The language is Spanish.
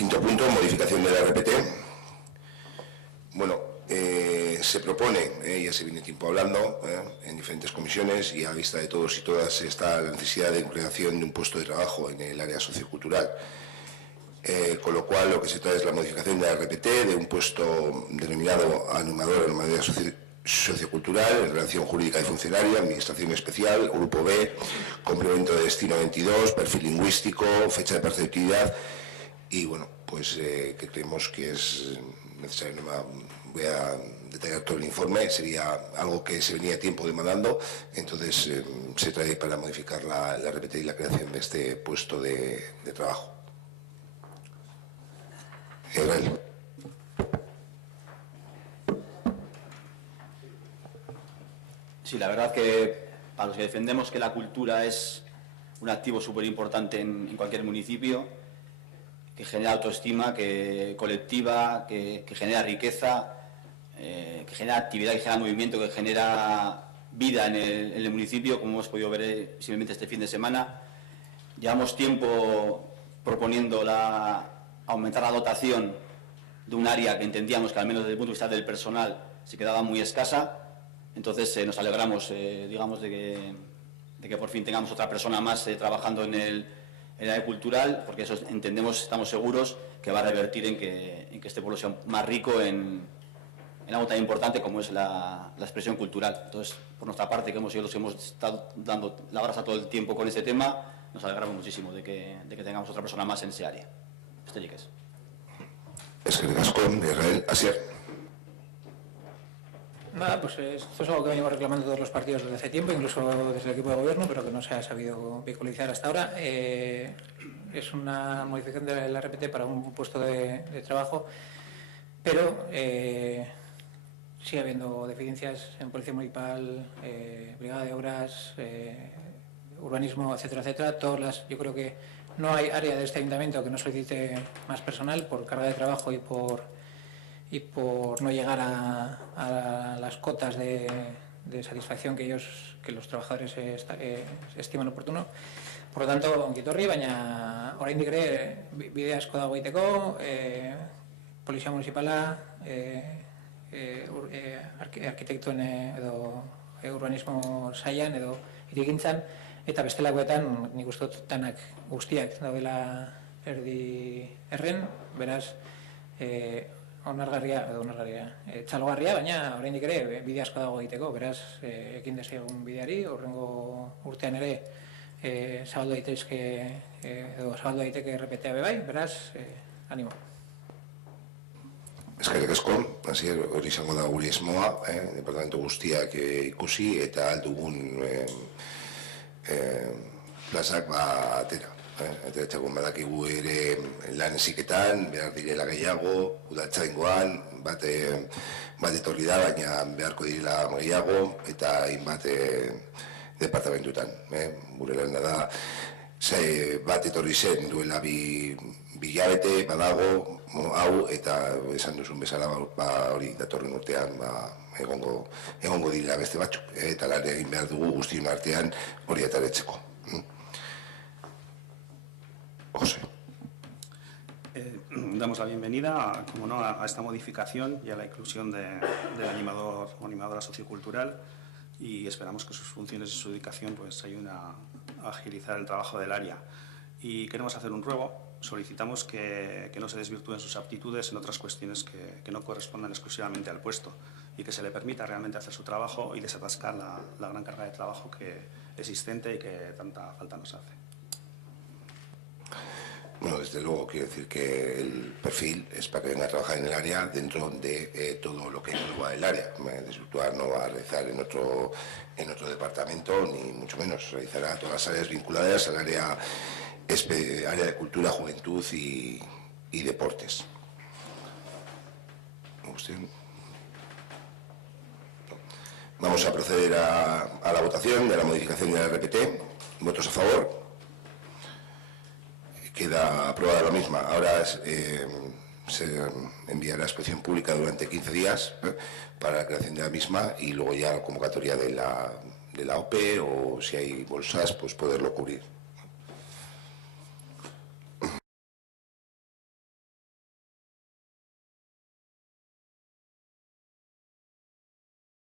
Quinto punto, modificación de la RPT. Bueno, se propone, ya se viene tiempo hablando, en diferentes comisiones, y a la vista de todos y todas está la necesidad de creación de un puesto de trabajo en el área sociocultural. Con lo cual, lo que se trae es la modificación de la RPT de un puesto denominado animador en materia sociocultural, en relación jurídica y funcionaria, administración especial, grupo B, complemento de destino 22, perfil lingüístico, fecha de perceptividad. Y bueno, pues que creemos que es necesario. No voy a detallar todo el informe, sería algo que se venía tiempo demandando, entonces se trae para modificar la RPT y la creación de este puesto de trabajo. Israel. Sí, la verdad que para los que defendemos que la cultura es un activo súper importante en cualquier municipio, que genera autoestima, que colectiva, que genera riqueza, que genera actividad, que genera movimiento, que genera vida en el municipio, como hemos podido ver simplemente este fin de semana. Llevamos tiempo proponiendo aumentar la dotación de un área que entendíamos que, al menos desde el punto de vista del personal, se quedaba muy escasa. Entonces nos alegramos, digamos, de que por fin tengamos otra persona más trabajando en el área cultural, porque eso entendemos, estamos seguros, que va a revertir en que este pueblo sea más rico en algo tan importante como es la expresión cultural. Entonces, por nuestra parte, que hemos sido los que hemos estado dando la brasa todo el tiempo con este tema, nos alegramos muchísimo de que tengamos otra persona más en ese área. Besterik ez. Eskerrik asko, Israel. Asier. Nada, pues esto es algo que venimos reclamando todos los partidos desde hace tiempo, incluso desde el equipo de gobierno, pero que no se ha sabido vehiculizar hasta ahora. Es una modificación de la RPT para un puesto de trabajo, pero sigue habiendo deficiencias en Policía Municipal, Brigada de Obras, urbanismo, etcétera, etcétera. Yo creo que no hay área de este ayuntamiento que no solicite más personal por carga de trabajo y por no llegar a las cotas de satisfacción que los trabajadores estiman oportuno. Por lo tanto, ongitorri, baina oraindik ere bide asko dago egiteko, Polizia Municipala, arkitektuen edo urbanismo sailan edo hirigintzan, eta bestelakoetan nik uste dut danak guztiak daudela erdi erren, beraz, txalogarria, baina oraindik ere bide asko dago egiteko, beraz, ekin dezagun bideari, hurrengo urtean ere zabaldu daiteke RPT-a bai, beraz, animo. Eskerrik asko, hori izango da guri esmoa, departamento guztiak ikusi eta aldugun plazak atera. Eta txakun badakigu ere lan eziketan, behar direla gehiago, udaltzaingoan, bat etorri da, baina beharko direla gehiago, eta hainbat departamentutan. Gure lan da, bat etorri zen duela bi hilabete, badago, hau, eta esan duzun bezala hori datorren urtean egongo dira beste batzuk, eta lan egin behar dugu guztion artean hori ataretzeko. José. Damos la bienvenida, como no, a esta modificación y a la inclusión del animador o animadora sociocultural, y esperamos que sus funciones y su dedicación pues ayuden a agilizar el trabajo del área. Y queremos hacer un ruego, solicitamos que no se desvirtúen sus aptitudes en otras cuestiones que no correspondan exclusivamente al puesto, y que se le permita realmente hacer su trabajo y desatascar la gran carga de trabajo existente y que tanta falta nos hace. Bueno, desde luego quiero decir que el perfil es para que venga a trabajar en el área dentro de todo lo que engloba el área. Desvirtuar no va a realizar en otro departamento, ni mucho menos. Realizará todas las áreas vinculadas al área de cultura, juventud y deportes. Vamos a proceder a la votación de la modificación de la RPT. ¿Votos a favor? Queda aprobada la misma. Ahora se enviará a exposición pública durante 15 días para la creación de la misma, y luego ya la convocatoria de la OPE, o si hay bolsas, pues poderlo cubrir.